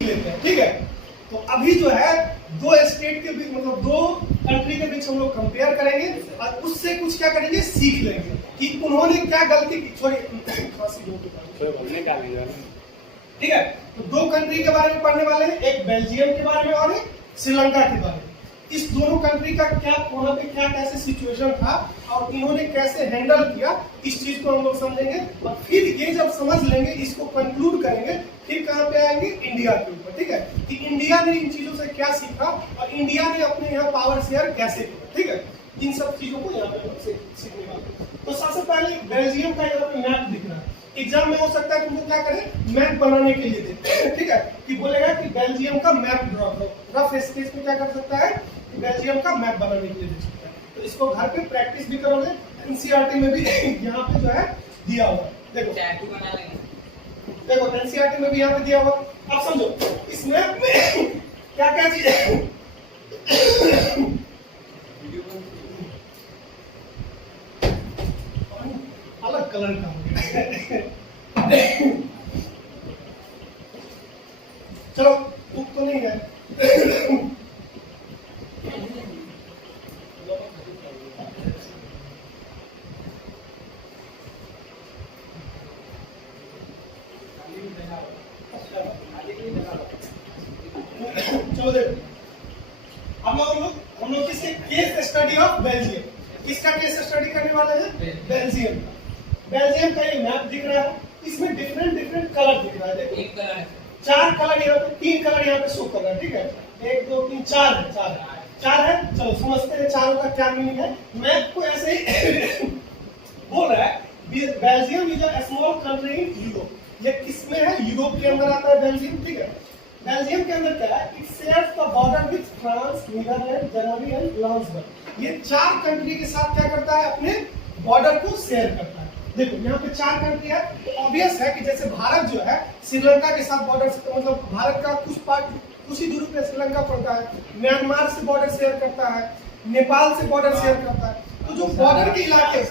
लेते हैं, ठीक है। तो अभी जो है दो स्टेट के बीच मतलब दो कंट्री के बीच हम लोग कंपेयर करेंगे और उससे कुछ क्या करेंगे सीख लेंगे कि उन्होंने क्या गलती की। ठीक है, तो दो कंट्री के बारे में पढ़ने वाले हैं, एक बेल्जियम के बारे में और एक श्रीलंका के बारे में। इस दोनों कंट्री का क्या वहां पे क्या कैसे सिचुएशन था और इन्होंने कैसे हैंडल किया, इस चीज को हम लोग समझेंगे। और फिर ये जब समझ लेंगे, इसको कंक्लूड करेंगे, फिर कहां पे आएंगे इंडिया के ऊपर, ठीक है, कि इंडिया ने इन चीजों से क्या सीखा और इंडिया ने अपने यहाँ पावर शेयर कैसे किया, ठीक है। इन सब चीजों को यहाँ पे सीखने वाले। तो सबसे पहले बेल्जियम का यहाँ पे मैप दिख रहा है। एग्जाम में हो सकता है तुमको क्या करें, मैप बनाने के लिए देते, ठीक है, कि बोलेगा कि बेल्जियम का मैप ड्रॉ करो। रफ स्केच में क्या कर सकता है, बेल्जियम का मैप बनाने के लिए दे सकता है। तो इसको घर पे प्रैक्टिस भी करोगे, एनसीईआरटी में भी यहाँ पे जो है दिया हुआ है। देखो एनसीईआरटी में भी यहाँ पे दिया हुआ। अब समझो इस मैप में क्या क्या चीज है। अलग कलर का चलो बुक तो नहीं है। चलो देखो हम लोग किसके केस स्टडी ऑफ बेल्जियम, किसका केस स्टडी करने वाले हैं, बेल्जियम। बेल्जियम का ये मैप दिख रहा है, इसमें डिफरेंट कलर दिख रहा है। देखो एक कलर है, चार कलर यहाँ पे, तीन कलर यहाँ पे शो कर रहा है, ठीक है, 1 2 3 4 है, चार है। चलो समझते हैं चारों का क्या मीनिंग है। मैप को ऐसे ही बोल रहा है Belgium is a small country in Europe. ये किसमें है, यूरोप के अंदर आता है बेल्जियम, ठीक है। बेल्जियम के अंदर क्या है, it shares the border with France, Netherlands, Germany and Luxembourg. ये चार कंट्री के साथ क्या करता है, अपने बॉर्डर को शेयर करता है। देखो यहाँ पे चार कंट्री है, तो ऑब्वियस है कि जैसे भारत जो है श्रीलंका के साथ बॉर्डर, मतलब भारत का कुछ पार्ट कुछ ही दूरी पे श्रीलंका पड़ता है, म्यांमार से बॉर्डर शेयर करता है, नेपाल से बॉर्डर शेयर करता है। तो जो बॉर्डर के इलाके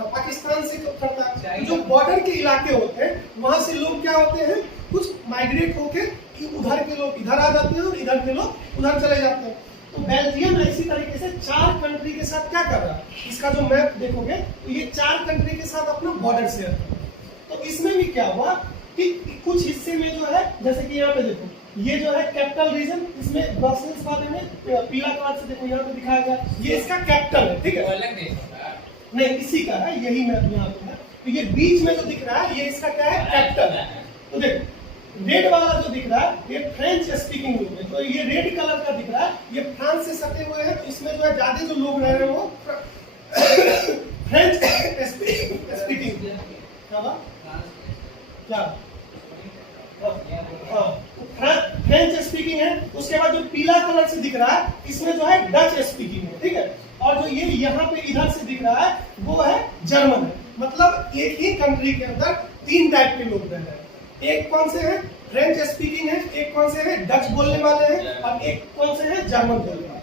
पाकिस्तान से करता है, तो जो बॉर्डर के इलाके होते हैं वहां से लोग क्या होते हैं, कुछ माइग्रेट होके उधर के लोग इधर आ जाते हैं और इधर के लोग उधर चले जाते हैं। तो बेल्जियम इसी तरीके से चार कंट्री के साथ क्या कर रहा है, इसका जो मैप देखोगे तो ये चार कंट्री के साथ अपना बॉर्डर शेयर कर रहा है। तो इसमें भी क्या हुआ कि कुछ हिस्से में जो है, जैसे कि यहाँ पे देखो ये जो है कैपिटल रीजन, इसमें ब्रसेल्स वाले में पीला कलर से देखो यहाँ पे दिखाया गया, ये इसका कैपिटल है, ठीक है, नहीं इसी का है, यही मैप यहाँ पे है। तो ये बीच में जो दिख रहा है ये इसका क्या है, कैपिटल है। तो देखो रेड वाला जो दिख रहा है ये फ्रेंच स्पीकिंग लोग है, तो ये रेड कलर का दिख रहा है, ये फ्रांस से सटे हुए हैं। तो इसमें जो है ज्यादा जो लोग रह रहे हैं वो फ्रेंच स्पीकिंग क्या फ्रेंच स्पीकिंग है। उसके बाद जो पीला कलर से दिख रहा है इसमें जो है डच स्पीकिंग है, ठीक है। और जो ये यहाँ पे इधर से दिख रहा है वो है जर्मन है। मतलब एक ही कंट्री के अंदर तीन टाइप के लोग रह रहे हैं। एक कौन से है, फ्रेंच स्पीकिंग है, एक कौन से है डच बोलने वाले हैं, और एक कौन से है जर्मन बोलने वाले।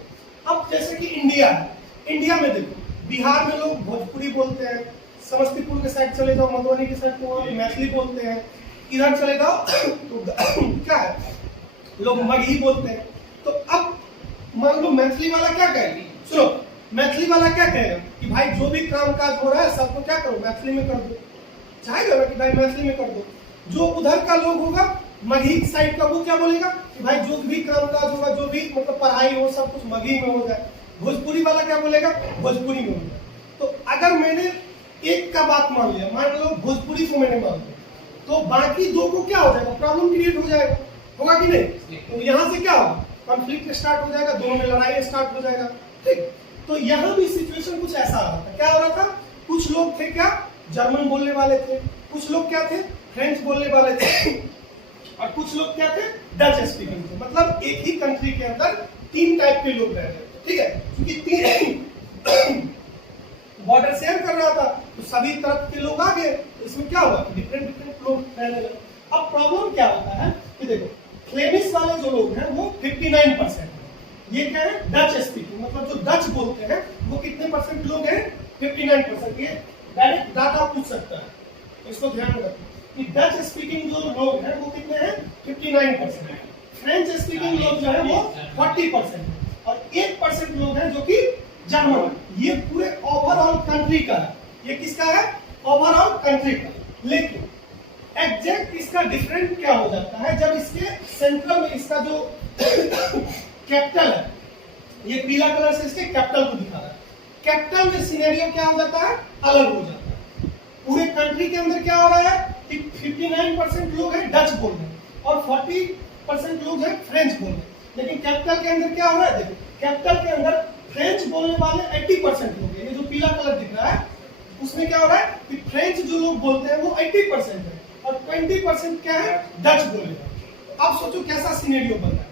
अब जैसे कि इंडिया है, इंडिया में देखो बिहार में लोग भोजपुरी बोलते हैं, समस्तीपुर के साइड चले जाओ, मधुबनी के साइड तो मैथिली बोलते हैं, इधर चले जाओ तो क्या है लोग मगही बोलते हैं। तो अब मान लो मैथिली वाला क्या कहेगा, सुनो मैथिली वाला क्या कहेगा कि भाई जो भी काम काज हो रहा है सबको क्या करो मैथिली में कर दो, चाहेगा ना कि भाई मैथिली में कर दो। जो उधर का लोग होगा मगही साइड का वो क्या बोलेगा कि भाई जो भी काम काज होगा, जो भी मतलब पढ़ाई हो सब कुछ मगही में हो जाए। भोजपुरी वाला क्या बोलेगा, भोजपुरी में हो जाए। तो अगर मैंने एक का बात मान लिया, मान लो भोजपुरी को मैंने मान लिया, तो बाकी दो को क्या हो जाएगा, प्रॉब्लम क्रिएट हो जाएगा, होगा कि नहीं। तो यहाँ से क्या होगा, कॉन्फ्लिक्ट स्टार्ट हो जाएगा, दोनों में लड़ाई स्टार्ट हो जाएगा, ठीक। तो यहाँ भी सिचुएशन कुछ ऐसा आ रहा था, क्या हो रहा था, कुछ लोग थे क्या जर्मन बोलने वाले थे, कुछ लोग क्या थे फ्रेंच बोलने वाले थे, और कुछ लोग क्या थे डच स्पीकिंग थे। मतलब एक ही कंट्री के अंदर तीन टाइप के लोग रह रहे थे, ठीक है, क्योंकि तीन बॉर्डर शेयर कर रहा था तो सभी तरफ के लोग आ गए। तो इसमें क्या हुआ, डिफरेंट लोग रहने लगे। अब प्रॉब्लम क्या होता है कि देखो फ्लेमिश वाले जो लोग हैं वो 59% है, ये क्या है डच स्पीकिंग, मतलब जो डच बोलते हैं वो कितने परसेंट लोग हैं, 59%। ये डायरेक्ट डाटा पूछ सकता है, तो इसको ध्यान में रखो कि डच स्पीकिंग जो लोग हैं वो कितने हैं, 59%। फ्रेंच स्पीकिंग लोग जो है वो 40% है, और 1% लोग हैं जो कि जर्मन है। ये पूरे ओवरऑल कंट्री का है, ये किसका है? ओवरऑल कंट्री का। लेकिन एग्जैक्ट इसका डिफरेंट क्या हो जाता है जब इसके सेंट्रल में इसका जो कैपिटल है, ये पीला कलर से इसके कैपिटल को दिखा रहा है, कैपिटल में सिनेरियो क्या हो जाता है? अलग हो जाता है। पूरे कंट्री के अंदर क्या हो रहा है कि 59% लोग हैं डच बोल रहे हैं और 40% लोग हैं फ्रेंच बोल रहे हैं। लेकिन कैपिटल के अंदर क्या हो रहा है? देखो, कैपिटल के अंदर फ्रेंच बोलने वाले 80% लोग हैं। ये जो पीला कलर दिख रहा है उसमें क्या हो रहा है कि फ्रेंच जो लोग बोलते हैं वो 80% है और 20% क्या है? डच बोल रहे हैं। अब सोचो कैसा सिनेरियो बन रहा है।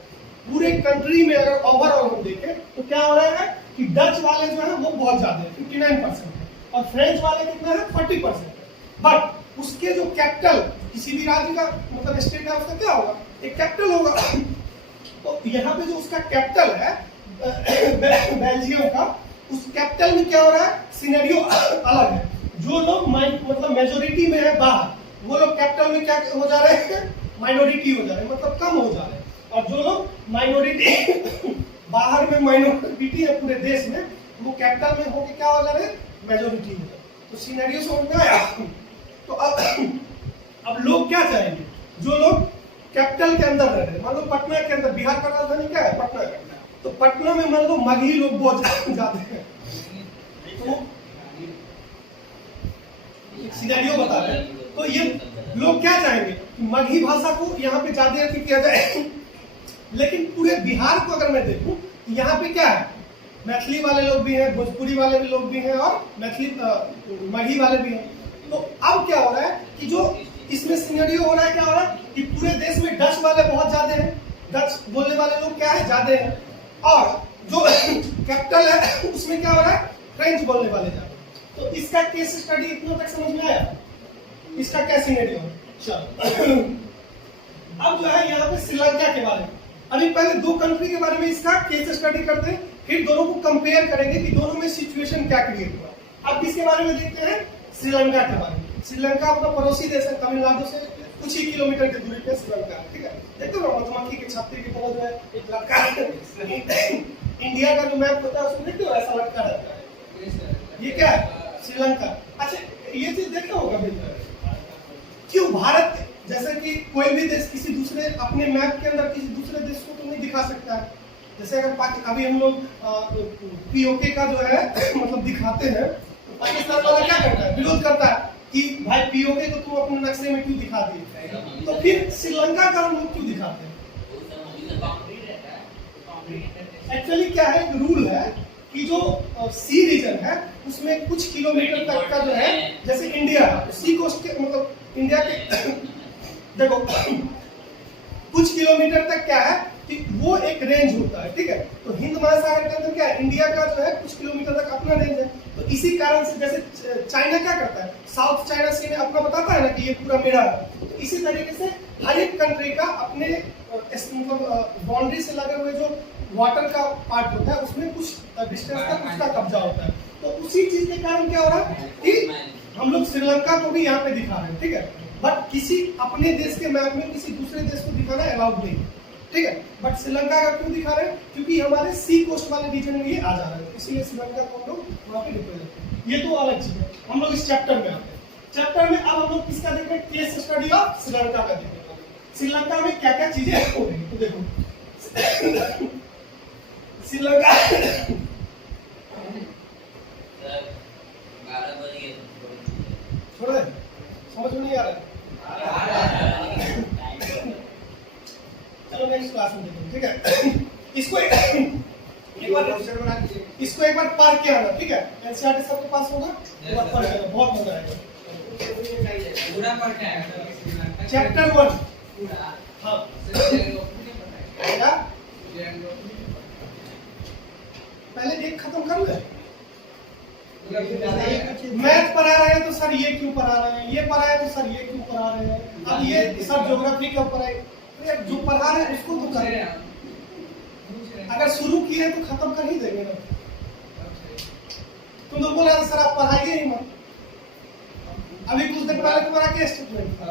पूरे कंट्री में अगर ओवरऑल हम देखें तो क्या हो रहा है कि डच वाले जो है वो बहुत ज्यादा है, 59% है, और फ्रेंच वाले कितना है? 40% है। बट उसके जो कैपिटल किसी भी राज्य का मतलब स्टेट है उसका क्या होगा? एक कैपिटल होगा। तो यहाँ पे जो उसका कैपिटल है बेल्जियम का, उस कैपिटल में क्या हो रहा है? सिनेरियो अलग है। जो लोग मतलब मेजोरिटी में है बाहर, वो लोग कैपिटल में क्या हो जा रहे हैं? माइनॉरिटी हो जा रहे हैं, मतलब कम हो जा रहे हैं। और जो लोग माइनॉरिटी बाहर में माइनॉरिटी है पूरे देश में, वो कैपिटल में होके क्या हो जा रहे हैं? मेजोरिटी हो जा रहे हैं। तो सिनेरियो समझ में आया? तो अब लोग क्या चाहेंगे? जो लोग कैपिटल के अंदर रह रहे हैं, मान लो पटना के अंदर, बिहार का राजधानी क्या है? पटना है। तो पटना में मान लो मगही लोग बहुत ज्यादा हैं, तो सिनेरियो बता रहे हैं। तो ये लोग क्या चाहेंगे कि मगही भाषा को यहाँ पे ज्यादा अति किया जाए। लेकिन पूरे बिहार को अगर मैं देखूं तो यहाँ पे क्या है? मैथिली वाले लोग भी हैं, भोजपुरी वाले भी लोग भी हैं और मैथिली मगही वाले भी हैं। तो अब क्या हो रहा है कि जो इसमें सिनेरियो हो रहा है, क्या हो रहा है कि पूरे देश में डच वाले बहुत ज्यादा हैं, डच बोलने वाले लोग क्या है? ज्यादा हैं, और जो कैपिटल है उसमें क्या हो रहा है? फ्रेंच बोलने वाले ज्यादा। तो इसका केस स्टडी इतना तक समझ में आया? इसका क्या सिनेरियो है? चलो अब जो है यहाँ पे श्रीलंका के बारे में, अभी पहले दो कंट्री के बारे में इसका केस स्टडी करते हैं, फिर दोनों को कंपेयर करेंगे कि दोनों में सिचुएशन क्या क्रिएट हुआ। अब किसके बारे में देखते हैं? श्रीलंका के बारे में। श्रीलंका अपना पड़ोसी देश है, तमिलनाडु से कुछ ही किलोमीटर की दूरी पे श्रीलंका है, ठीक है। देखते हो मधुमक्खी के छत्ते की तरह जो है एक लड़का इंडिया का जो मैप होता है उसमें देखते हो ऐसा लड़का रहता है। ये क्या है? श्रीलंका। अच्छा, ये चीज देखा होगा क्यों भारत जैसे कि कोई भी देश किसी दूसरे अपने मैप के अंदर किसी दूसरे देश को तो नहीं दिखा सकता है। जैसे अगर अभी हम लोग पीओके का जो है मतलब दिखाते हैं, तो पाकिस्तान वाला क्या करता है? विरोध करता है कि भाई पीओके को तुम अपने नक्शे में क्यों दिखा दिए। तो फिर श्रीलंका का हम लोग क्यों दिखाते हैं? एक्चुअली क्या है, एक रूल है कि जो सी रीजन है उसमें कुछ किलोमीटर तक का जो है, जैसे इंडिया सी कोस्ट के मतलब इंडिया के देखो कुछ किलोमीटर तक क्या है कि वो एक रेंज होता है, ठीक है। तो हिंद महासागर के अंदर क्या है? इंडिया का जो है कुछ किलोमीटर तक अपना रेंज है। तो इसी कारण से जैसे चाइना क्या करता है, साउथ चाइना सी में अपना बताता है ना कि ये पूरा मेरा है। तो इसी तरीके से हर एक कंट्री का अपने मतलब बाउंड्री से लगे हुए जो वाटर का पार्ट होता है उसमें कुछ डिस्टेंस तक उसका कब्जा होता है। तो उसी चीज के कारण क्या हो रहा है कि हम लोग श्रीलंका को भी यहाँ पे दिखा रहे हैं, ठीक है। बट किसी अपने देश के मैप में किसी दूसरे देश को दिखाना अलाउड नहीं, ठीक है। बट श्रीलंका का क्यों दिखा रहे हैं? क्योंकि हमारे सी कोस्ट वाले रीजन में ये आ जा रहा है, इसीलिए श्रीलंका को हम लोग वहाँ पे रिप्रेजेंट करते हैं। ये तो अलग चीज है। हम लोग इस चैप्टर में आते हैं। चैप्टर में अब हम लोग किसका देख रहे हैं? केस स्टडी ऑफ श्रीलंका का देख रहे हैं। श्रीलंका में क्या क्या चीजें हो रही है तो देखो श्रीलंका छोड़ दे, समझ में नहीं आ रहा है। चलो नेक्स्ट क्लास में देखेंगे, ठीक है। इसको एक बार पढ़ के आना, ठीक है। एनसीईआरटी सबके पास होगा, एक बार पढ़ के आना, बहुत मजा आएगा। पूरा पढ़ के आएगा चैप्टर 1 पूरा। हाँ क्या पहले एक खत्म कर ले। मैथ पढ़ा रहे हैं तो सर ये क्यों पढ़ा रहे हैं, ये पढ़ा है तो सर ये क्यों पढ़ा रहे हैं, अब ये सर ज्योग्राफी का पढ़ाई, जो पढ़ा रहे हैं उसको तो करें। अगर शुरू किए तो खत्म कर ही देंगे ना। तुम तो बोला सर आप पढ़ाइए ही मत। अभी कुछ दिन पहले तुम्हारा क्या स्टेटमेंट था?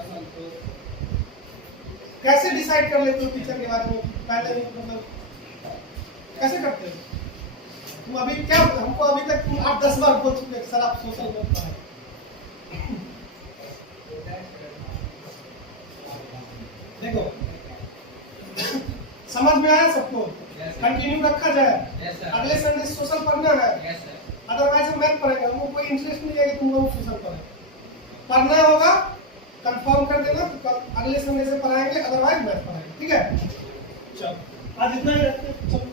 कैसे डिसाइड कर लेते हो टीचर के बारे में? पहले ही मतलब कैसे करते हो तुम? अभी क्या हमको अभी तक तुम 8-10 बार बोल चुके सर आप सोशल मत पढ़ाओ। देखो समझ में आया सबको? कंटिन्यू रखा जाए। अगले संडे सोशल पढ़ना है, अदरवाइज हम मैथ पढ़ेंगे। हमको कोई इंटरेस्ट नहीं है कि तुम लोग सोशल पढ़े, पढ़ना होगा कंफर्म कर देना, तो कल अगले संडे से पढ़ाएंगे, अदरवाइज मैथ पढ़ाएंगे। ठीक है, चलो आज इतना ही रखते हैं।